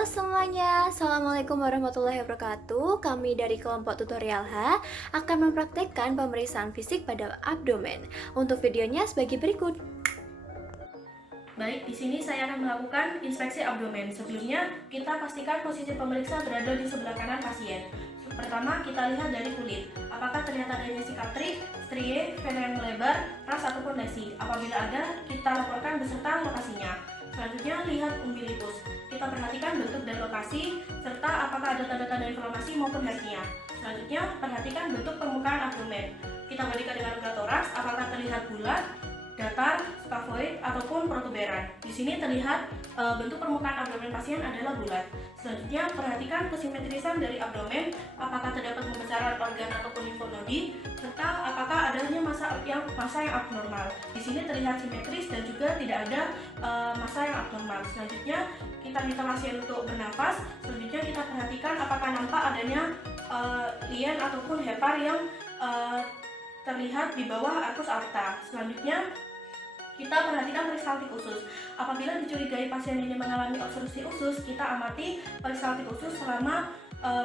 Halo semuanya, Assalamualaikum warahmatullahi wabarakatuh. Kami dari kelompok tutorial H akan mempraktekkan pemeriksaan fisik pada abdomen. Untuk videonya sebagai berikut. Baik, di sini saya akan melakukan inspeksi abdomen. Sebelumnya, kita pastikan posisi pemeriksa berada di sebelah kanan pasien. Pertama, kita lihat dari kulit. Apakah ternyata adanya sikatrik, strie, vena yang melebar, ras ataupun lesi. Apabila ada, kita laporkan beserta lokasinya. Selanjutnya, lihat umbilikus. Kita perhatikan bentuk dan lokasi, serta apakah ada tanda-tanda inflamasi maupun hernia. Selanjutnya, perhatikan bentuk permukaan abdomen. Kita bandingkan dengan rongga toraks, apakah terlihat bulat, datar, scaphoid, ataupun protuberan. Di sini terlihat bentuk permukaan abdomen pasien adalah bulat. Selanjutnya, perhatikan kesimetrisan dari abdomen, apakah terdapat pembesaran organ ataupun limfonodi, serta apakah adanya massa yang abnormal. Di sini terlihat simetris dan juga tidak ada massa yang abnormal. Selanjutnya, kita minta pasien untuk bernafas. Selanjutnya, kita perhatikan apakah nampak adanya lien ataupun hepar yang terlihat di bawah arkus aorta. Selanjutnya, kita perhatikan peristaltik usus. Apabila dicurigai pasien ini mengalami obstruksi usus, kita amati peristaltik usus selama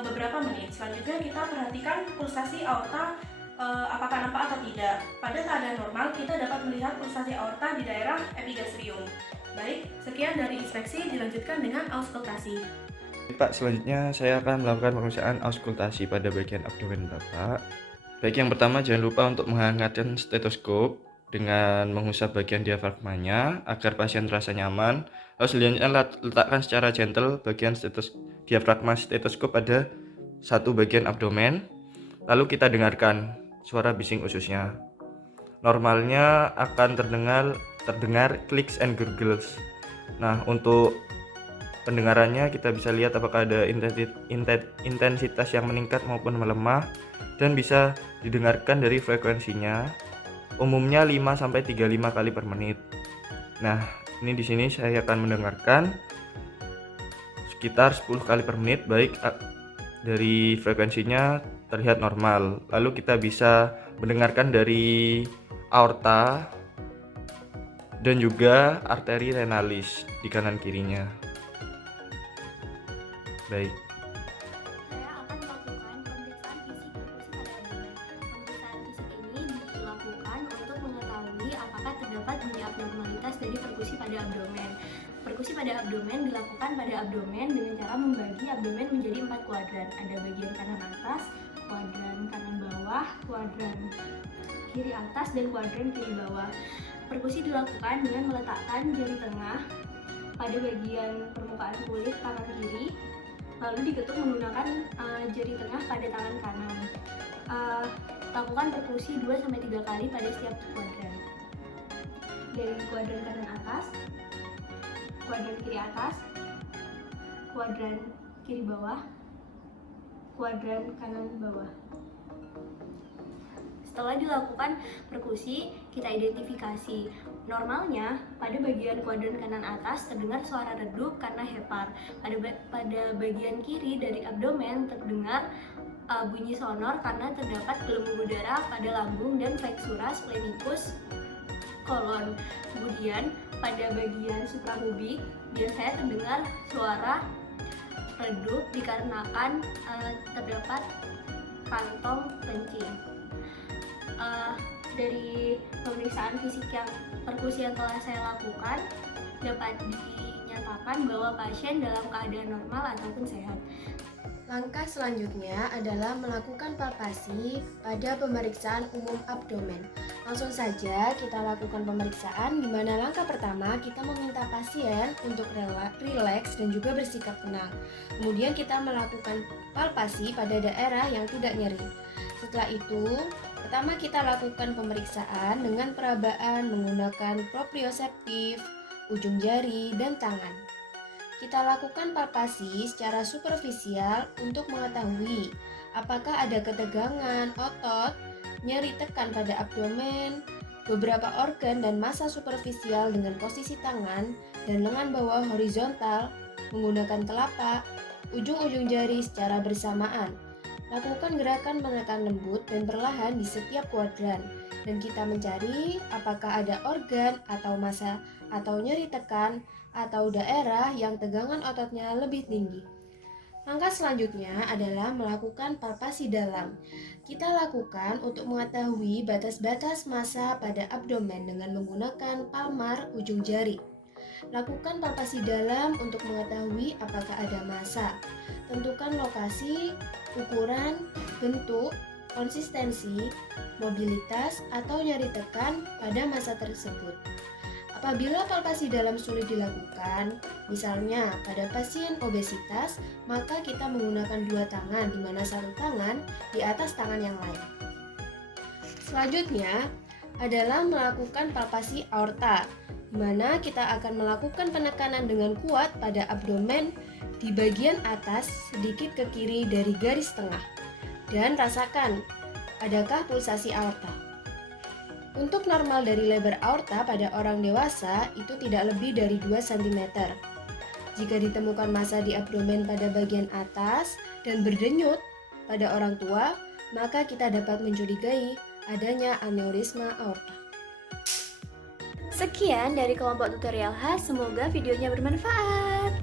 beberapa menit. Selanjutnya, kita perhatikan pulsasi aorta, apakah nampak atau tidak. Pada keadaan normal, kita dapat melihat pulsasi aorta di daerah epigastrium. Baik, sekian dari inspeksi, dilanjutkan dengan auskultasi. Pak, selanjutnya saya akan melakukan pemeriksaan auskultasi pada bagian abdomen Bapak. Baik, yang pertama jangan lupa untuk menghangatkan stetoskop dengan mengusap bagian diafragmanya agar pasien terasa nyaman. Lalu selanjutnya letakkan secara gentle bagian diafragma stetoskop pada satu bagian abdomen. Lalu kita dengarkan suara bising ususnya. Normalnya akan terdengar clicks and gurgles. Nah, untuk pendengarannya kita bisa lihat apakah ada intensitas yang meningkat maupun melemah, dan bisa didengarkan dari frekuensinya, umumnya 5-35 kali per menit. Nah, ini di sini saya akan mendengarkan sekitar 10 kali per menit, baik dari frekuensinya terlihat normal. Lalu kita bisa mendengarkan dari aorta dan juga arteri renalis di kanan kirinya. Baik. Saya akan melakukan pemeriksaan fisik perkusi pada abdomen. Pemeriksaan fisik ini dilakukan untuk mengetahui apakah terdapat bunyi abnormalitas dari perkusi pada abdomen. Perkusi pada abdomen dilakukan pada abdomen dengan cara membagi abdomen menjadi 4 kuadran. Ada bagian kanan atas, kuadran kanan bawah, kuadran kiri atas, dan kuadran kiri bawah. Perkusi dilakukan dengan meletakkan jari tengah pada bagian permukaan kulit tangan kiri, lalu diketuk menggunakan jari tengah pada tangan kanan. Lakukan perkusi 2-3 kali pada setiap kuadran. Dari kuadran kanan atas, kuadran kiri atas, kuadran kiri bawah, kuadran kanan bawah. Setelah dilakukan perkusi, kita identifikasi. Normalnya, pada bagian kuadran kanan atas terdengar suara redup karena hepar. Pada bagian kiri dari abdomen terdengar bunyi sonor karena terdapat gelembung udara pada lambung dan flexura splenikus kolon. Kemudian, pada bagian suprapubik biasanya terdengar suara redup dikarenakan terdapat kantong kencing. Dari pemeriksaan fisik perkusi yang telah saya lakukan, dapat dinyatakan bahwa pasien dalam keadaan normal ataupun sehat. Langkah selanjutnya adalah melakukan palpasi pada pemeriksaan umum abdomen. Langsung saja kita lakukan pemeriksaan, di mana langkah pertama kita meminta pasien untuk rileks dan juga bersikap tenang. Kemudian kita melakukan palpasi pada daerah yang tidak nyeri. Setelah itu, pertama kita lakukan pemeriksaan dengan perabaan menggunakan proprioseptif, ujung jari, dan tangan. Kita lakukan palpasi secara superficial untuk mengetahui apakah ada ketegangan otot, nyeri tekan pada abdomen, beberapa organ dan massa superficial dengan posisi tangan dan lengan bawah horizontal menggunakan telapak, ujung-ujung jari secara bersamaan. Lakukan gerakan menekan lembut dan perlahan di setiap kuadran, dan kita mencari apakah ada organ atau massa atau nyeri tekan atau daerah yang tegangan ototnya lebih tinggi. Langkah selanjutnya adalah melakukan palpasi dalam. Kita lakukan untuk mengetahui batas-batas massa pada abdomen dengan menggunakan palmar ujung jari. Lakukan palpasi dalam untuk mengetahui apakah ada massa. Tentukan lokasi, ukuran, bentuk, konsistensi, mobilitas, atau nyeri tekan pada massa tersebut. Apabila palpasi dalam sulit dilakukan, misalnya pada pasien obesitas, maka kita menggunakan dua tangan, di mana satu tangan di atas tangan yang lain. Selanjutnya adalah melakukan palpasi aorta, di mana kita akan melakukan penekanan dengan kuat pada abdomen di bagian atas sedikit ke kiri dari garis tengah, dan rasakan adakah pulsasi aorta. Untuk normal dari lebar aorta pada orang dewasa itu tidak lebih dari 2 cm. Jika ditemukan massa di abdomen pada bagian atas dan berdenyut pada orang tua, maka kita dapat mencurigai adanya aneurisma aorta. Sekian dari kelompok tutorial H, semoga videonya bermanfaat.